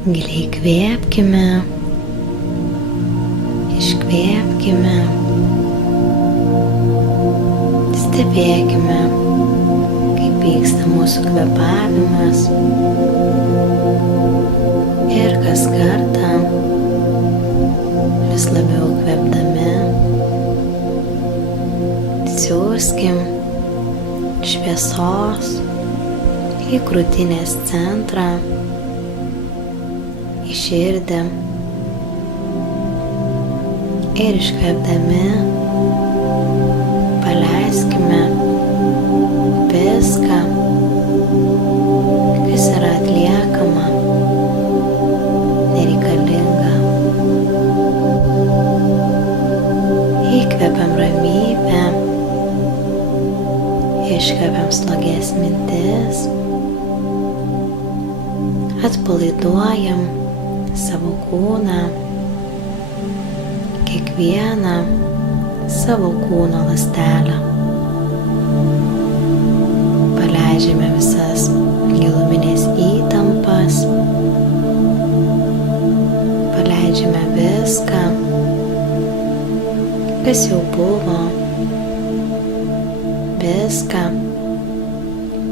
Giliai kvėpkime, iškvėpkime, stebėkime, kaip vyksta mūsų kvėpavimas ir kas kartą vis labiau kvėpdami siųskim šviesos į krūtinės centrą, į širdį ir iškvėpdami paleiskime viską, kas yra atliekama, nereikalinga. Įkvepiam ramybę, iškvepiam slogias mintis, atpalaiduojam savo kūną, kiekvieną savo kūno ląstelę. Paleidžiame visas giluminės įtampas, paleidžiame viską, kas jau buvo, viską,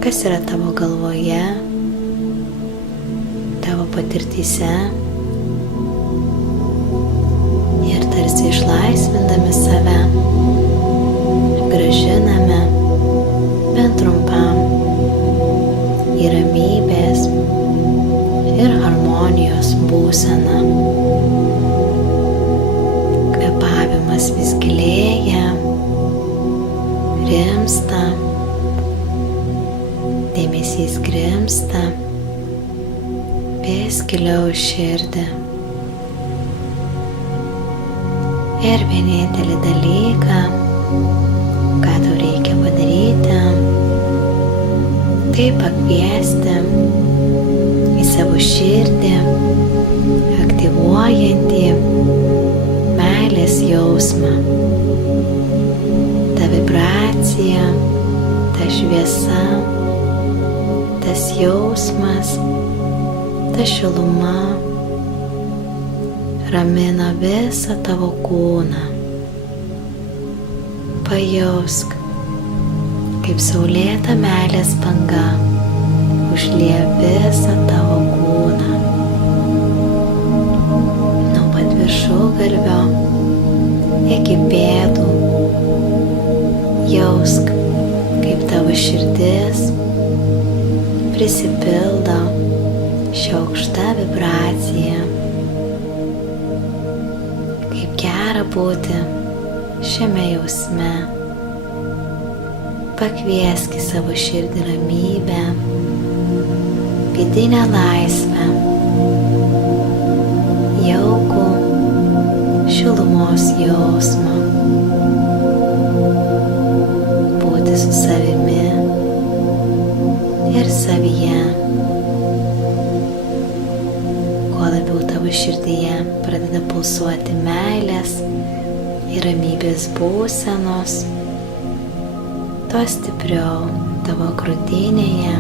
kas yra tavo galvoje, tavo patirtyse. Ir tarsi išlaisvindami save, grąžiname bent trumpam į ramybės ir harmonijos būseną. Kvėpavimas vis gilėja, rimsta, dėmesys grimsta vis giliau į širdį. Ir vienintelį dalyką, ką tau reikia padaryti, tai pakviesti į savo širdį aktyvuojantį meilės jausmą. Ta vibracija, ta šviesa, tas jausmas, ta šiluma ramina visą tavo kūną. Pajausk, kaip saulėta meilės banga užlieja visą tavo kūną. Nuo pat viršugalvio iki pėdų. Jausk, kaip tavo širdis prisipildo šia aukšta vibracija. Gera būti šiame jausme. Pakviesk į savo širdį ramybę, vidinę laisvę, jaukų šilumos jausmą. Būti su savimi ir savyje. Kuo labiau tavo širdyje pradeda pulsuoti meilės ir ramybės būsenos, tuo stipriau tavo krūtinėje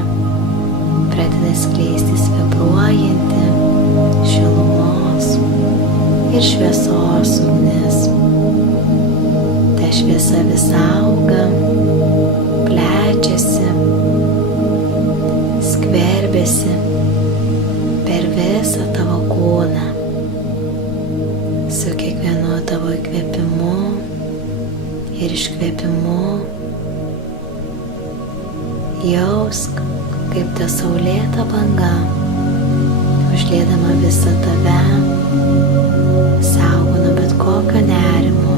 pradeda skleistis vibruojanti šilumos ir šviesos ugnis. Ta šviesa vis auga, plečiasi, skverbiasi per visą tavo kūną. Su kiekvienu tavo įkvėpimu ir iškvėpimu jausk, kaip ta saulėta banga, užliedama visą tave, saugo nuo bet kokio nerimo,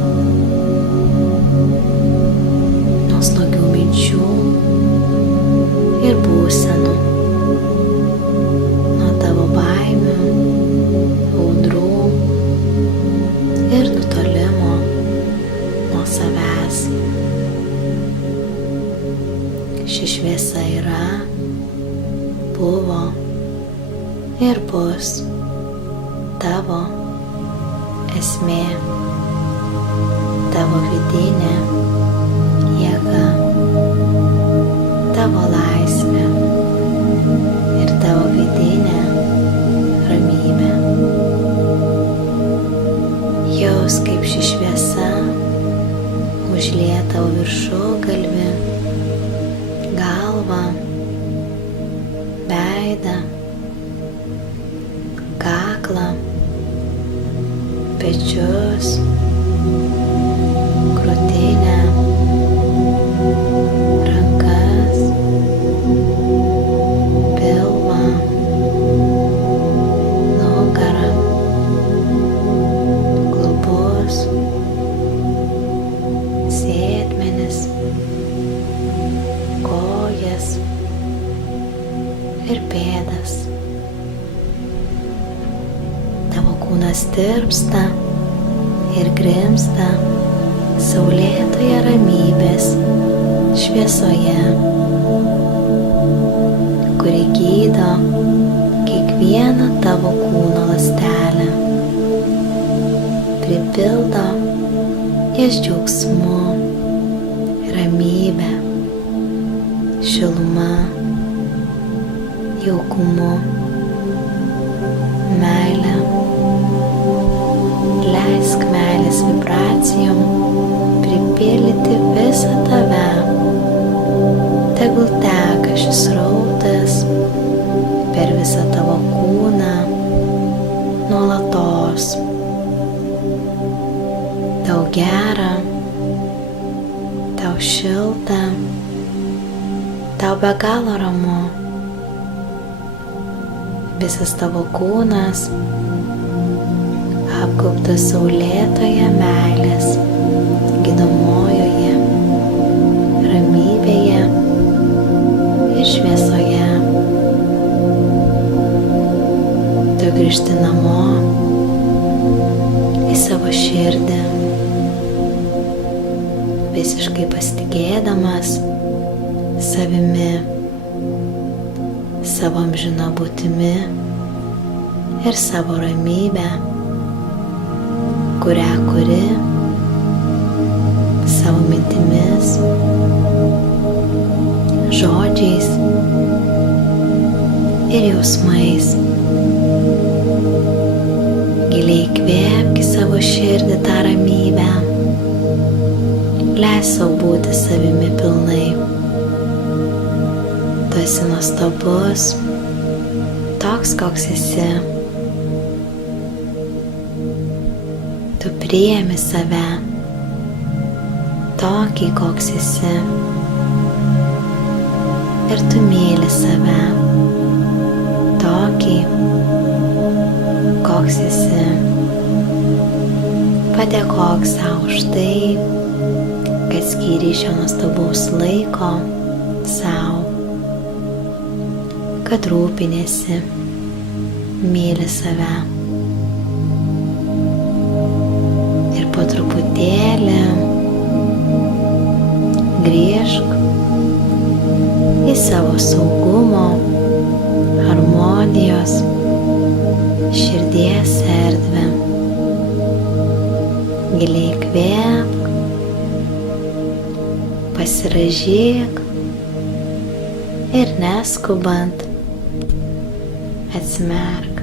nuo slogių minčių ir būsenų, nuo tavo baimių, audrų ir nutolimo nuo savęs. Ši šviesa yra, buvo ir bus tavo esmė, tavo vidinė jėga, tavo laisvė ir tavo vidinė ramybė. veidą, kaklą, pečius, krūtinę, rankas, pilvą, nugarą, klubus, sėdmenis, kojas ir pėdas. Tavo kūnas tirpsta ir grimzta saulėtoje ramybės šviesoje, kuri gydo kiekvieną tavo kūno ląstelę, pripildo jas džiaugsmu, ramybe, šiluma, jaukumu, meile. Leisk meilės vibracijom pripildyti visą tave. Tegul teka šis srautas per visą tavo kūną nuolatos. Tau gera, tau šilta, tau be galo ramu. Visas tavo kūnas apgaubtas saulėtoje meilės, gydomojoje ramybėje ir šviesoje. Tu grįžti namo į savo širdį, visiškai pasitikėdamas savimi, savo amžina būtimi ir savo ramybę, kurią kuri savo mintimis, žodžiais ir jausmais. Giliai įkvėpk į savo širdį tą ramybę, leisk sau būti savimi pilnai. Tu esi nuostabus, toks koks esi. Tu priimi save, tokį koks esi, ir tu myli save, tokį koks esi. Padėkok sau už tai, kad skyrei šio nuostabaus laiko sau, kad rūpiniesi, myli save. Po truputėlį grįžk į savo saugumo, harmonijos, širdies erdvę. Giliai įkvėpk, pasirąžyk ir neskubant atsimerk.